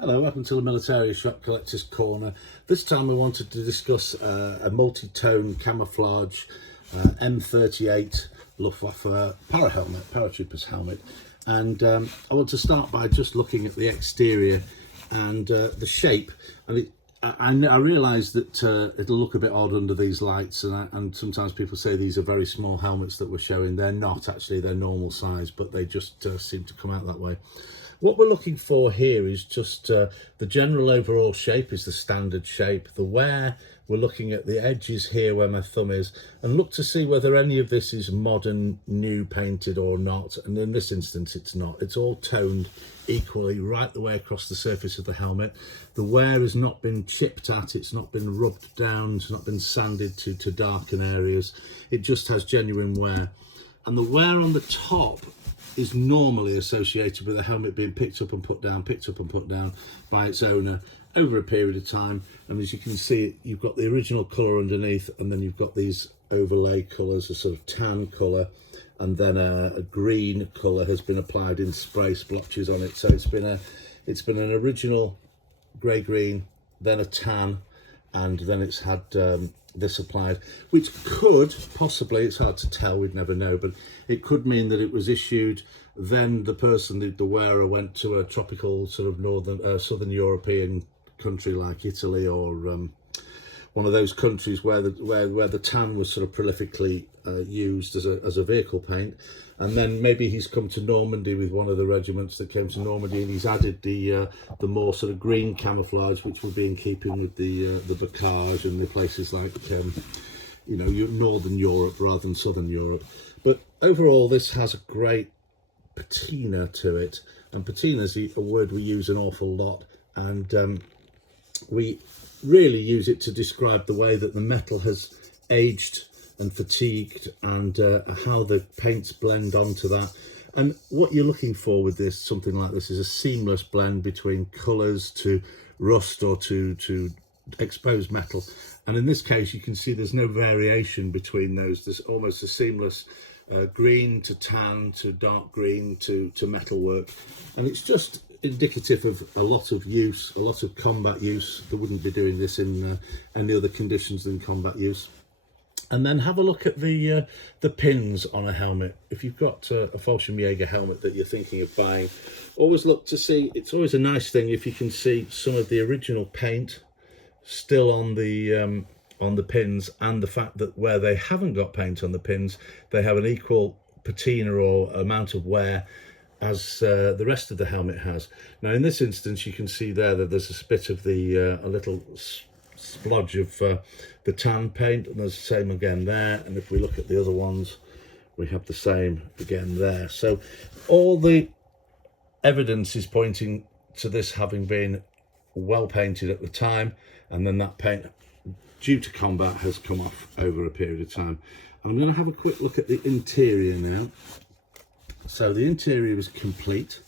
Hello, welcome to the Military Shop Collector's Corner. This time I wanted to discuss a multi-tone camouflage M38 Luftwaffe Paratrooper's helmet. And I want to start by just looking at the exterior and the shape. And I realise that it'll look a bit odd under these lights, and sometimes people say these are very small helmets that we're showing. They're not actually, they're normal size, but they just seem to come out that way. What we're looking for here is just the general overall shape is the standard shape. The wear, we're looking at the edges here where my thumb is, and look to see whether any of this is modern, new painted or not. And in this instance, it's not. It's all toned equally right the way across the surface of the helmet. The wear has not been chipped at, it's not been rubbed down, it's not been sanded to darken areas. It just has genuine wear. And the wear on the top is normally associated with a helmet being picked up and put down by its owner over a period of time. And as you can see, you've got the original colour underneath, and then you've got these overlay colours, a sort of tan colour, and then a green colour has been applied in spray splotches on it. So it's been an original grey green, then a tan, and then it's had this applied, which could possibly, it's hard to tell, we'd never know, but it could mean that it was issued, then the person, the wearer, went to a tropical sort of northern southern European country like Italy, or one of those countries where the tan was sort of prolifically used as a vehicle paint. And then maybe he's come to Normandy with one of the regiments that came to Normandy, and he's added the more sort of green camouflage, which would be in keeping with the bocage and the places like you know, northern Europe rather than southern Europe. But overall, this has a great patina to it, and patina is a word we use an awful lot, and we really use it to describe the way that the metal has aged and fatigued, and how the paints blend onto that. And what you're looking for with this, something like this, is a seamless blend between colours to rust or to exposed metal. And in this case, you can see there's no variation between those. There's almost a seamless green to tan to dark green to metalwork, and it's just indicative of a lot of use, a lot of combat use. They wouldn't be doing this in any other conditions than combat use. And then have a look at the pins on a helmet. If you've got a Fallschirmjäger helmet that you're thinking of buying, always look to see, it's always a nice thing if you can see some of the original paint still on the pins, and the fact that where they haven't got paint on the pins, they have an equal patina or amount of wear as the rest of the helmet has. Now in this instance, you can see there that there's a bit of the a little splodge of the tan paint, and there's the same again there. And if we look at the other ones, we have the same again there. So all the evidence is pointing to this having been well painted at the time, and then that paint, due to combat, has come off over a period of time. And I'm going to have a quick look at the interior now. So the interior is complete.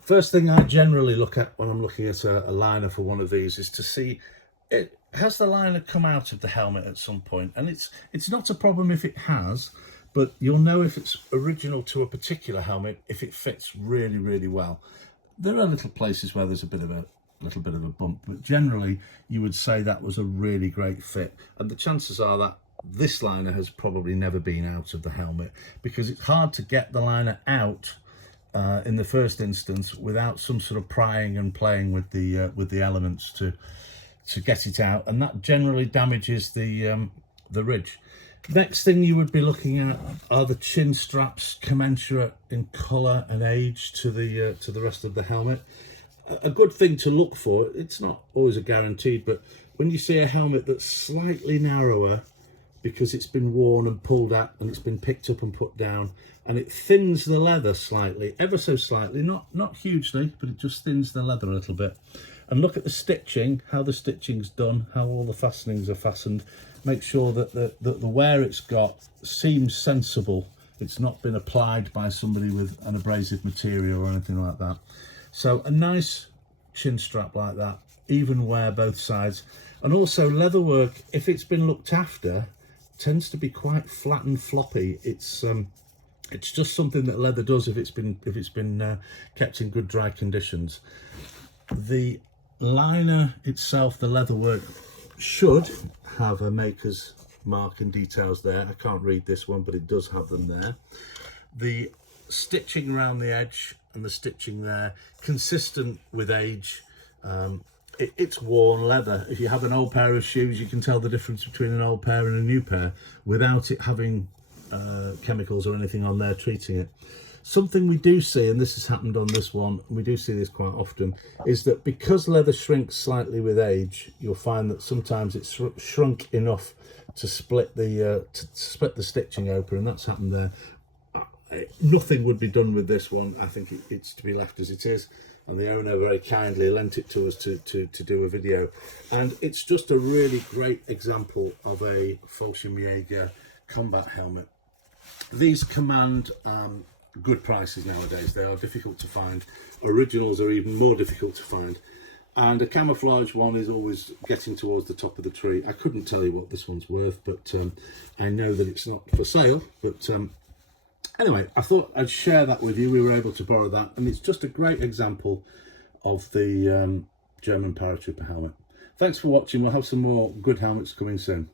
First thing I generally look at when I'm looking at a liner for one of these is to see, has the liner come out of the helmet at some point? And it's not a problem if it has, but you'll know if it's original to a particular helmet if it fits really, really well. There are little places where there's a little bit of a bump, but generally you would say that was a really great fit. And the chances are that this liner has probably never been out of the helmet, because it's hard to get the liner out in the first instance without some sort of prying and playing with the elements to get it out, and that generally damages the ridge. Next thing you would be looking at are the chin straps, commensurate in colour and age to the rest of the helmet. A good thing to look for, it's not always a guaranteed, but when you see a helmet that's slightly narrower because it's been worn and pulled at and it's been picked up and put down, and it thins the leather slightly, ever so slightly, not hugely, but it just thins the leather a little bit. And look at the stitching, how the stitching's done, how all the fastenings are fastened. Make sure that the wear it's got seems sensible. It's not been applied by somebody with an abrasive material or anything like that. So a nice chin strap like that, even wear both sides. And also leatherwork, if it's been looked after, tends to be quite flat and floppy. It's just something that leather does if it's been kept in good dry conditions. The liner itself, the leatherwork, should have a maker's mark and details there. I can't read this one, but it does have them there. The stitching around the edge and the stitching there, consistent with age. It's worn leather. If you have an old pair of shoes, you can tell the difference between an old pair and a new pair without it having chemicals or anything on there treating it. Something we do see, and this has happened on this one, we do see this quite often, is that because leather shrinks slightly with age, you'll find that sometimes it's shrunk enough to split the stitching open, and that's happened there. Nothing would be done with this one. I think it's to be left as it is, and the owner very kindly lent it to us to do a video, and it's just a really great example of a Fallschirmjäger combat helmet. These command good prices nowadays. They are difficult to find. Originals are even more difficult to find, and a camouflage one is always getting towards the top of the tree. I couldn't tell you what this one's worth, but I know that it's not for sale. But anyway, I thought I'd share that with you. We were able to borrow that, and it's just a great example of the German Paratrooper helmet. Thanks for watching. We'll have some more good helmets coming soon.